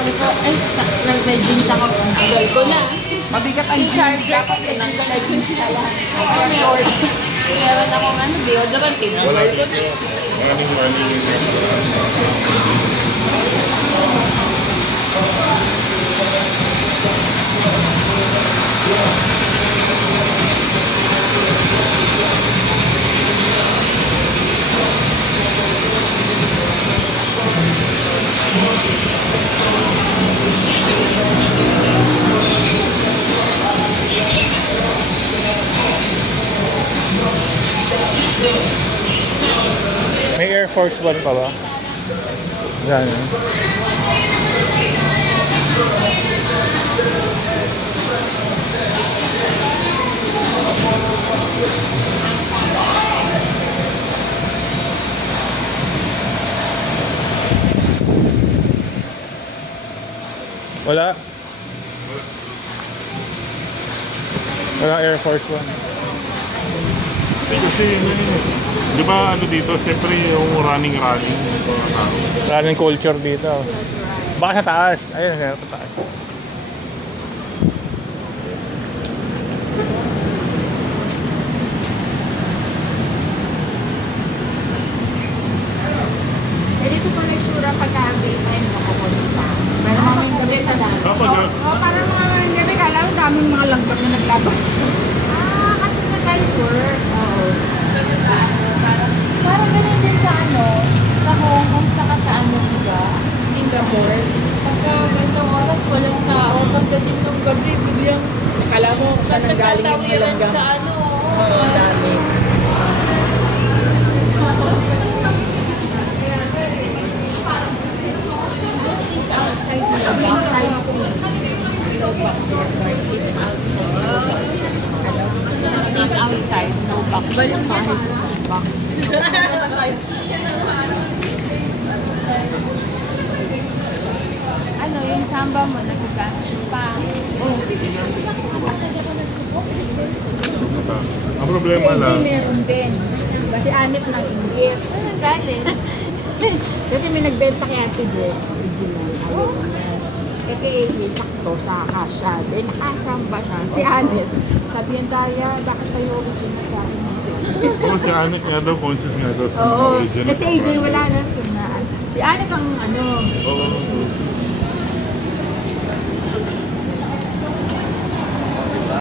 sabi ko, ay, nag-jeans ako. Tanggal ko na. Mabigat ang Yung charger ko, tinanggal na yung sila. Meron akong ano, deodorant, tinanggal ko na. Morning. May Air Force One pa ba? Yan. Wala. Wala Air Force One. Kasi di ba ano dito, siyempre yung running. Running culture dito. Baka sa taas. Ayun, sa taas. Dito pa na sura pagka-daytime nakapunta. Pero maming gabi pa lang. Parang mga gabi, kala mo daming mga langgam na naglabas. Kasi nag-work. Oo. Parang ganun din sa sa Hong Kong, saka sa diba? Singapore. Pagka gandang oras, walang tao. Pagdating ng gabi, biglang Akala mo, saan nanggaling yung malanggang? sa Oo, dami. outside, no back. Balik back. Ano, yung samba mo, nagkasama pa. Ang problema lang. Kasi meron din. Kasi anit ng inggit. Galing. Kasi may nagbenta kay Ate Jen. Original. Kasi sakto sa kasha. Then nakasamba siya. Si Anet. Sabi yan Daya, bakit sa'yo original sa akin? Oo, si Anik nga daw, conscious nga daw sa mga Oo. original. Kasi AJ wala na. Si Anet ang Oo.